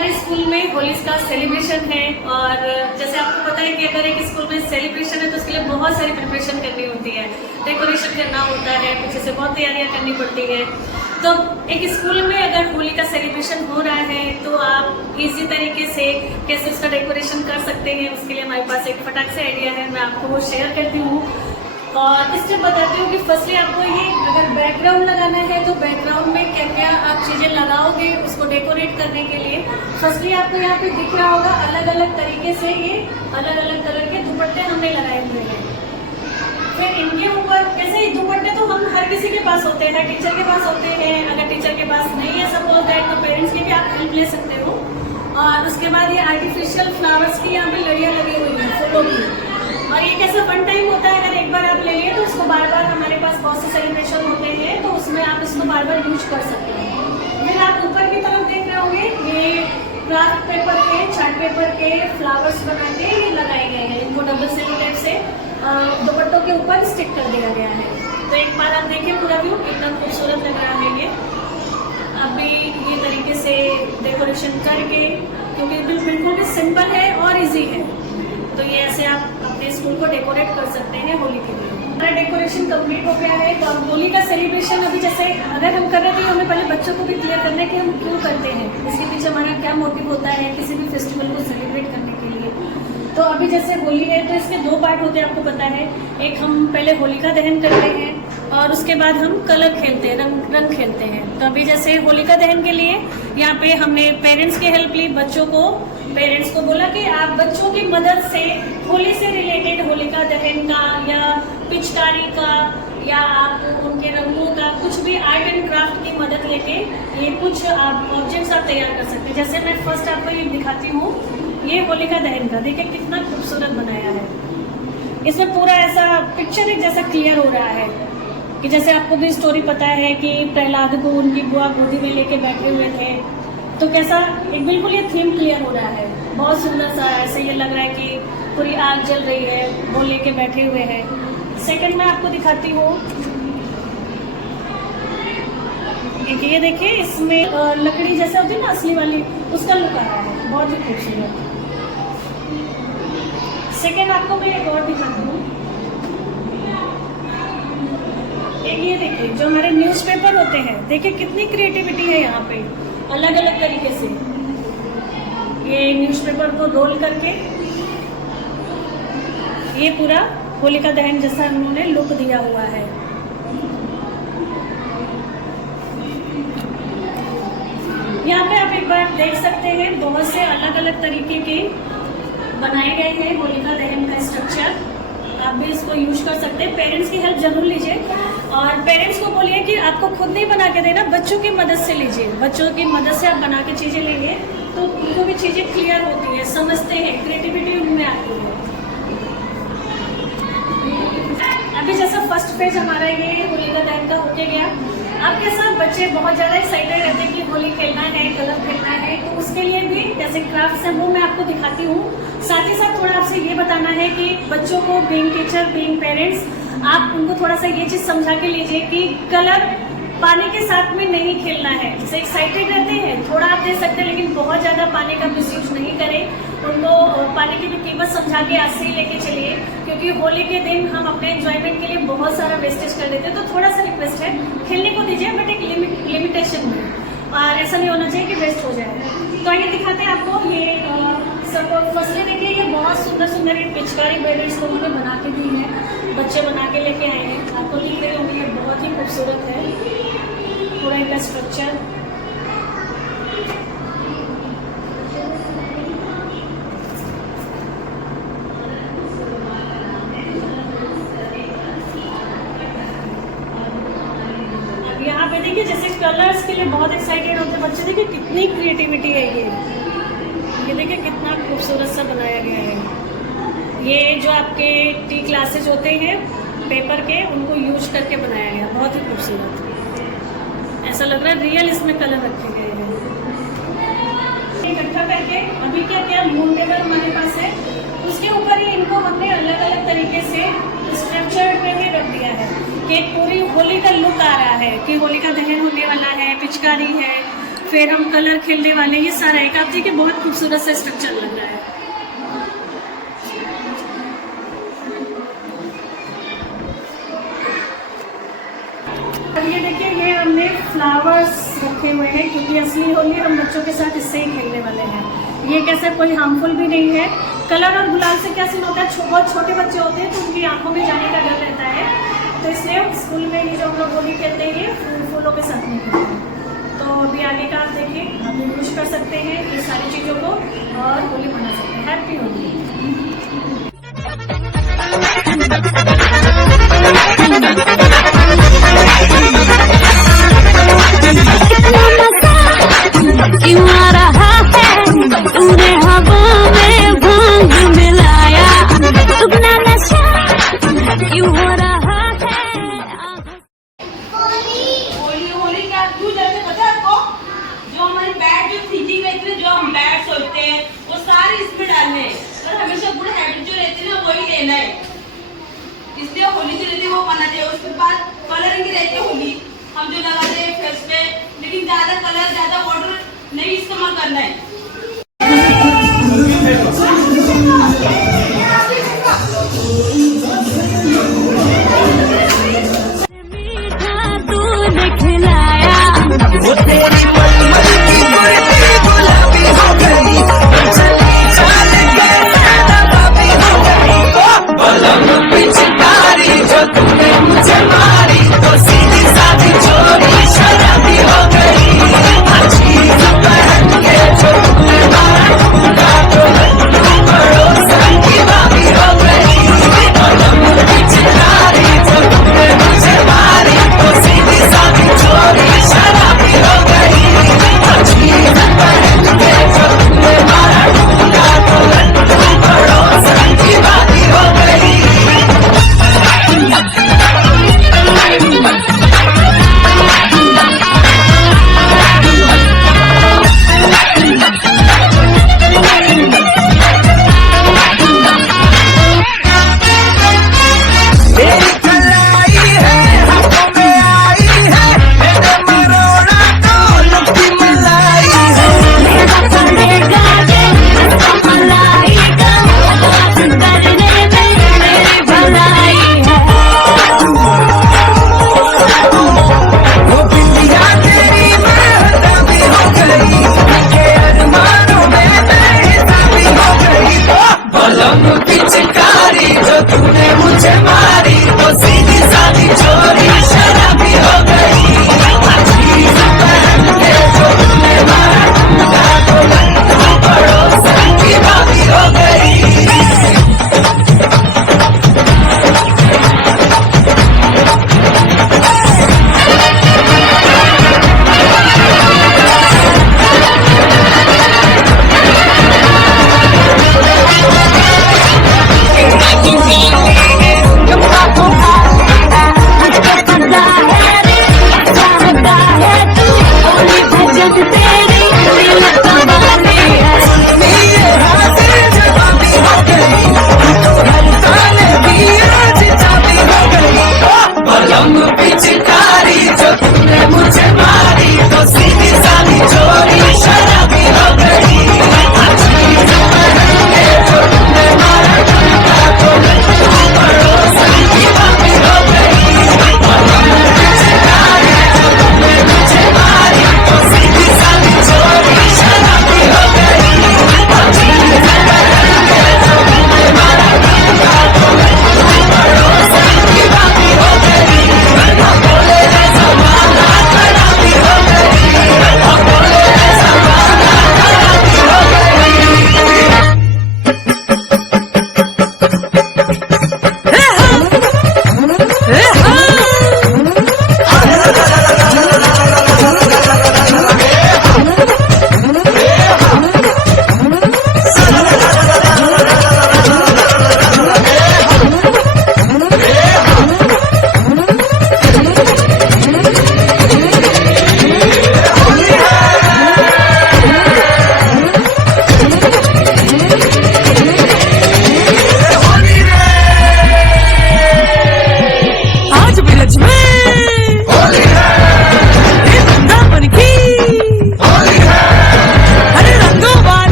हमारे स्कूल में होली का सेलिब्रेशन है और जैसे आपको पता है कि अगर एक स्कूल में सेलिब्रेशन है तो उसके लिए बहुत सारी प्रिपरेशन करनी होती है, डेकोरेशन करना होता है, पीछे से बहुत तैयारियां करनी पड़ती है। तो एक स्कूल में अगर होली का सेलिब्रेशन हो रहा है तो आप इजी तरीके से कैसे उसका डेकोरेशन कर सकते हैं, उसके लिए हमारे पास एक फटाक से आइडिया है, मैं आपको वो शेयर करती हूँ। और इससे बताती हूँ कि फर्स्टली आपको ये अगर बैकग्राउंड लगाना है तो बैकग्राउंड में क्या क्या आप चीज़ें लगाओगे उसको डेकोरेट करने के लिए। फर्स्टली आपको यहाँ पे दिख रहा होगा अलग अलग तरीके से ये अलग अलग कलर के दुपट्टे हमने लगाए हुए हैं। फिर इनके ऊपर कैसे दुपट्टे तो हम हर किसी के पास होते हैं, टीचर के पास होते हैं, अगर टीचर के पास नहीं है सपोज दैट तो पेरेंट्स की भी आप हेल्प ले सकते हो। और उसके बाद ये आर्टिफिशियल फ्लावर्स की यहाँ पे लड़ियाँ लगी हुई हैं फूलों की, और ये कैसा वन टाइम होता है, अगर एक बार आप ले लिए तो उसको बार बार हमारे पास बहुत से सेलिब्रेशन होते हैं तो उसमें आप इसको बार बार यूज कर सकते हैं। फिर आप ऊपर की तरफ देख रहे होंगे ये क्राफ्ट पेपर के चार्ट पेपर के फ्लावर्स बना के ये लगाए गए हैं, इनको डबल सेलो टेप से दुपट्टों के ऊपर स्टिक कर दिया गया है। तो एक बार आप देखिए पूरा व्यू कितना खूबसूरत लग रहा है। ये अभी ये तरीके से डेकोरेशन करके, क्योंकि बिल्कुल भी सिंपल है और इजी है, तो ये ऐसे आप अपने स्कूल को डेकोरेट कर सकते हैं होली के लिए। हमारा डेकोरेशन कंप्लीट हो गया है। तो अब होली का सेलिब्रेशन अभी जैसे अगर हम कर रहे थे हमें पहले बच्चों को भी क्लियर करना है कि हम क्यों करते हैं, इसके पीछे हमारा क्या मोटिव होता है किसी भी फेस्टिवल को सेलिब्रेट करने के लिए। तो अभी जैसे होली है तो इसके दो पार्ट होते हैं, आपको पता है। एक हम पहले होलिका दहन करते हैं और उसके बाद हम कलर खेलते हैं, रंग खेलते हैं। तो अभी जैसे होलिका दहन के लिए यहाँ पे हमने पेरेंट्स की हेल्प ली, पेरेंट्स को बोला कि आप बच्चों की मदद से होली से रिलेटेड होलिका दहन का या पिचकारी का या आप उनके रंगों का कुछ भी आर्ट एंड क्राफ्ट की मदद लेके ये कुछ आप ऑब्जेक्ट्स आप तैयार कर सकते हैं। जैसे मैं फर्स्ट आपको ये दिखाती हूँ, ये होलिका दहन का देखिए कितना खूबसूरत बनाया है। इसमें पूरा ऐसा पिक्चर एक जैसा क्लियर हो रहा है कि जैसे आपको भी स्टोरी पता है कि प्रहलाद को उनकी बुआ गोदी में लेके बैठे हुए थे, तो कैसा एक बिल्कुल ये थीम क्लियर हो रहा है, बहुत सुंदर सा। ऐसे ये लग रहा है कि पूरी आग जल रही है, वो लेके बैठे हुए हैं। सेकंड में आपको दिखाती हूँ, ये देखिए इसमें लकड़ी जैसे होती है ना असली वाली, उसका लुक आ रहा है, बहुत ही खूबसूरत। सेकंड आपको मैं एक और दिखाती हूँ, एक ये देखिए जो हमारे न्यूज़पेपर होते हैं, देखिए कितनी क्रिएटिविटी है यहाँ पे, अलग अलग तरीके से ये न्यूज़पेपर को रोल करके ये पूरा होलिका दहन जैसा उन्होंने लुक दिया हुआ है। यहाँ पे आप एक बार देख सकते हैं बहुत से अलग अलग तरीके के बनाए गए हैं होलिका दहन का स्ट्रक्चर। आप भी इसको यूज कर सकते हैं। पेरेंट्स की हेल्प जरूर लीजिए और पेरेंट्स को बोलिए कि आपको खुद नहीं बना के देना, बच्चों की मदद से लीजिए। बच्चों की मदद से आप बना के चीज़ें लेंगे तो उनको भी चीज़ें क्लियर होती है, समझते हैं, क्रिएटिविटी उनमें आती है। अभी जैसा फर्स्ट पेज हमारा ये होलिका दहन का होके गया, आपके साथ बच्चे बहुत ज़्यादा एक्साइटेड रहते हैं कि होली खेलना है, कलर खेलना है, तो उसके लिए भी जैसे क्राफ्ट्स हैं वो मैं आपको दिखाती हूँ। साथ ही साथ थोड़ा आपसे ये बताना है कि बच्चों को बीइंग टीचर, बीइंग पेरेंट्स, आप उनको थोड़ा सा ये चीज़ समझा के लीजिए कि कलर पानी के साथ में नहीं खेलना है। जैसे एक्साइटेड रहते हैं थोड़ा आप दे सकते हैं, लेकिन बहुत ज़्यादा पानी का मिसयूज नहीं करें। उनको पानी की भी कीमत समझा के आज से ही लेके चलिए, क्योंकि होली के दिन हम अपने एंजॉयमेंट के लिए बहुत सारा वेस्टेज कर देते हैं। तो थोड़ा सा रिक्वेस्ट है, खेलने को दीजिए बट एक लिमिटेशन में, और ऐसा नहीं होना चाहिए कि वेस्ट हो जाए। तो आइए दिखाते हैं आपको ये सब। फसलें देखिए, ये बहुत सुंदर सुंदर ये पिचकारी बैलेट्स लोगों ने बना के दी है, बच्चे बना के लेके आए हैं। आपको दिख रहे होंगे, ये बहुत ही खूबसूरत है पूरा इनका स्ट्रक्चर। अब यहाँ पे देखिए जैसे कलर्स के लिए बहुत एक्साइटेड होते हैं बच्चे, देखिए कितनी क्रिएटिविटी है ये देखिए कितना खूबसूरत सा बनाया गया है। ये जो आपके टी क्लासेज होते हैं पेपर के, उनको यूज करके बनाया गया, बहुत ही खूबसूरत। ऐसा लग रहा है रियल इसमें कलर रखे गए हैं। इकट्ठा करके अभी क्या क्या मून टेबल हमारे पास है, उसके ऊपर ही इनको हमने अलग अलग तरीके से स्ट्रक्चर में भी रख दिया है कि पूरी होली का लुक आ रहा है कि होली का दहन होने वाला है, पिचकारी है, फिर हम कलर खेलने वाले, ये सारा एक आप देखिए बहुत खूबसूरत सा स्ट्रक्चर लग रहा है। अब ये देखिए, ये हमने फ्लावर्स रखे हुए हैं क्योंकि असली होली हम बच्चों के साथ इससे ही खेलने वाले हैं। ये कैसे कोई हार्मफुल भी नहीं है। कलर और गुलाल से क्या सीन होता है, बहुत छोटे बच्चे होते हैं तो उनकी आंखों में जाने का डर रहता है, तो इसलिए स्कूल में ये जो हम लोग होली खेलते हैं ये फूलों के साथ नहीं खेलते हैं। तो अभी आगे का आप देखिए, आप खुश कर सकते हैं ये सारी चीज़ों को और होली मना सकते हैं। हैप्पी होली। क्यों आ रहा है तूने हवा में भांग मिलाया, दुगना नशा क्यों हो रहा है। होली क्या क्यों जलते पता है आपको? जो हमारी बैट जो थिंकिंग रहती है, जो हम बैट सोचते हैं वो सारे इसमें डालने हैं और हमेशा गुड हैबिट जो रहती है ना वही लेना है। इसलिए होली जो रहती है वो मनाते हैं। उसके बाद कलरिंग की रहती है होली हम जो लगाते हैं फेस पे, लेकिन ज्यादा कलर ज्यादा वाटर नहीं इस्तेमाल करना है। मीठा तूने खिलाया, वो तेरी मलमल की गुलाबी गुलाबी हो गई, चली चाल के नैना बाबी हो गई। पलंग पे चितारी जो तूने मुझे मारा